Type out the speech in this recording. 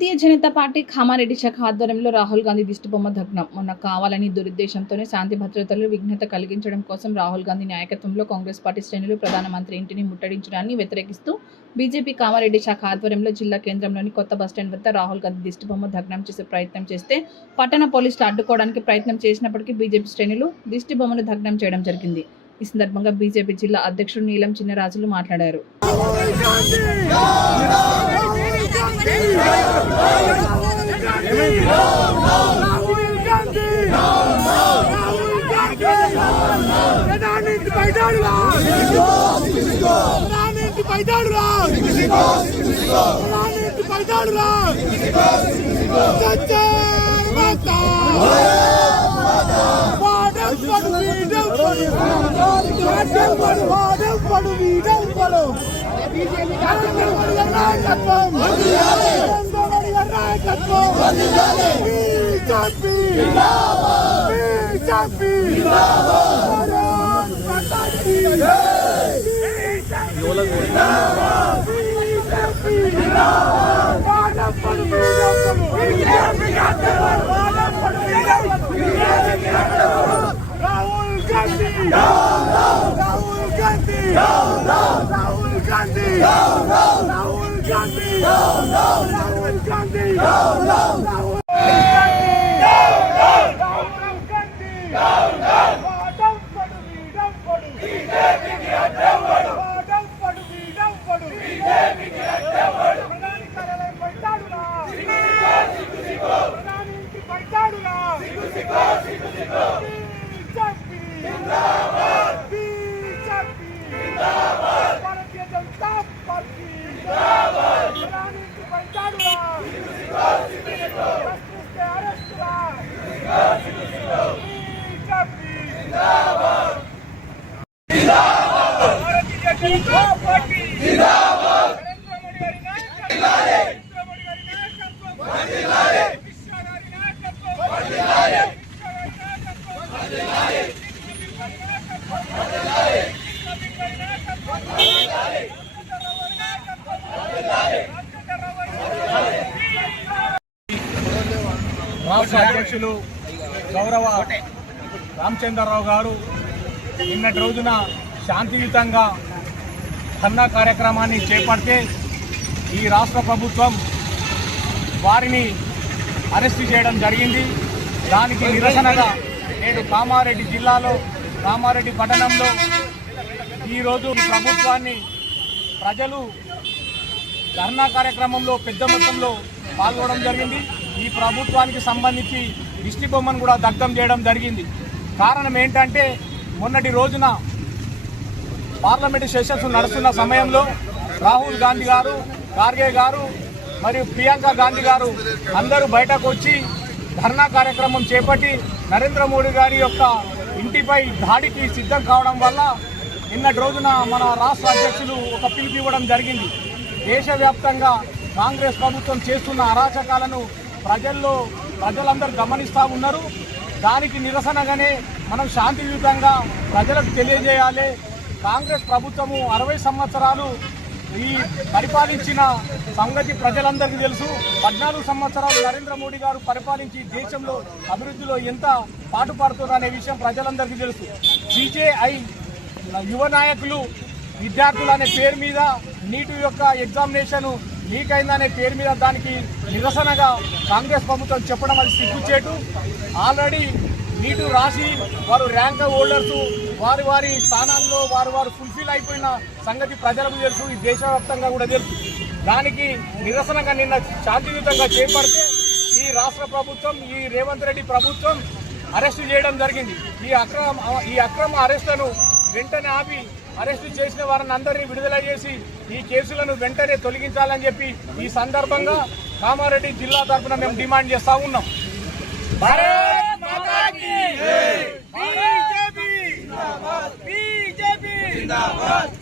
జాతీయ జనతా పార్టీ కామారెడ్డి శాఖ ఆధ్వర్యంలో రాహుల్ గాంధీ దిష్టిబొమ్మ దగ్నం. మొన్న కావాలని దురుద్దేశంతోనే శాంతి భద్రతలు విఘ్నత కలిగించడం కోసం రాహుల్ గాంధీ నాయకత్వంలో కాంగ్రెస్ పార్టీ శ్రేణులు ప్రధానమంత్రి ఇంటిని ముట్టడించడాన్ని వ్యతిరేకిస్తూ బీజేపీ కామారెడ్డి శాఖ ఆధ్వర్యంలో జిల్లా కేంద్రంలోని కొత్త బస్టాండ్ వద్ద రాహుల్ గాంధీ దిష్టిబొమ్మ దగ్నం చేసే ప్రయత్నం చేస్తే పట్టణ పోలీసులు అడ్డుకోవడానికి ప్రయత్నం చేసినప్పటికీ బీజేపీ శ్రేణులు దిష్టిబొమ్మను దగ్నం చేయడం జరిగింది. ఈ సందర్భంగా బీజేపీ జిల్లా అధ్యక్షుడు నీలం చిన్నరాజులు మాట్లాడారు. రాష్ట్ర అధ్యక్షులు గౌరవ రామచంద్రరావు గారు నిన్నటి రోజున శాంతియుతంగా ధర్నా కార్యక్రమాన్ని చేపడితే ఈ రాష్ట్ర ప్రభుత్వం వారిని అరెస్టు చేయడం జరిగింది. దానికి నిరసనగా నేడు కామారెడ్డి జిల్లాలో కామారెడ్డి పట్టణంలో ఈరోజు ప్రభుత్వాన్ని ప్రజలు ధర్నా కార్యక్రమంలో పెద్ద మొత్తంలో పాల్గొనడం జరిగింది. ఈ ప్రభుత్వానికి సంబంధించి దిష్టిబొమ్మను కూడా దగ్ధం చేయడం జరిగింది. కారణం ఏంటంటే మొన్నటి రోజున పార్లమెంటు సెషన్స్ నడుస్తున్న సమయంలో రాహుల్ గాంధీ గారు, ఖార్గే గారు మరియు ప్రియాంక గాంధీ గారు అందరూ బయటకు వచ్చి ధర్నా కార్యక్రమం చేపట్టి నరేంద్ర మోడీ గారి యొక్క ఇంటిపై దాడికి సిద్ధం కావడం వల్ల నిన్నటి రోజున మన రాష్ట్ర అధ్యక్షులు ఒక పిలుపు ఇవ్వడం జరిగింది. దేశవ్యాప్తంగా కాంగ్రెస్ ప్రభుత్వం చేస్తున్న అరాచకాలను ప్రజలందరూ గమనిస్తూ ఉన్నారు. దానికి నిరసనగానే మనం శాంతియుతంగా ప్రజలకు తెలియజేయాలి. కాంగ్రెస్ ప్రభుత్వము 60 సంవత్సరాలు ఈ పరిపాలించిన సంగతి ప్రజలందరికీ తెలుసు. 14 సంవత్సరాలు నరేంద్ర మోడీ గారు పరిపాలించి దేశంలో అభివృద్ధిలో ఎంత పాటుపడుతుందో అనే విషయం ప్రజలందరికీ తెలుసు. సిజేఐ యువ నాయకులు విద్యార్థులు అనే పేరు మీద నీట్ యొక్క ఎగ్జామినేషన్ లీక్ అయిందనే పేరు మీద దానికి నిరసనగా కాంగ్రెస్ ప్రభుత్వం చెప్పడం అది సిగ్గుచేటు. ఆల్రెడీ నీటు రాసి వారు ర్యాంక్ హోల్డర్స్ వారి స్థానాల్లో వారు ఫుల్ఫిల్ అయిపోయిన సంగతి ప్రజలకు తెలుసు, ఈ దేశవ్యాప్తంగా కూడా తెలుసు. దానికి నిరసనగా నిన్న శాంతియుతంగా చేపడితే ఈ రాష్ట్ర ప్రభుత్వం, ఈ రేవంత్ రెడ్డి ప్రభుత్వం అరెస్టు చేయడం జరిగింది. ఈ అక్రమ అరెస్టులను వెంటనే ఆపి అరెస్టు చేసిన వారిని అందరినీ విడుదల చేసి ఈ కేసులను వెంటనే తొలగించాలని చెప్పి ఈ సందర్భంగా కామారెడ్డి జిల్లా తరఫున మేము డిమాండ్ చేస్తా ఉన్నాం. భారత్ మాతా కీ జై, బీజేపీ జిందాబాద్, బీజేపీ జిందాబాద్.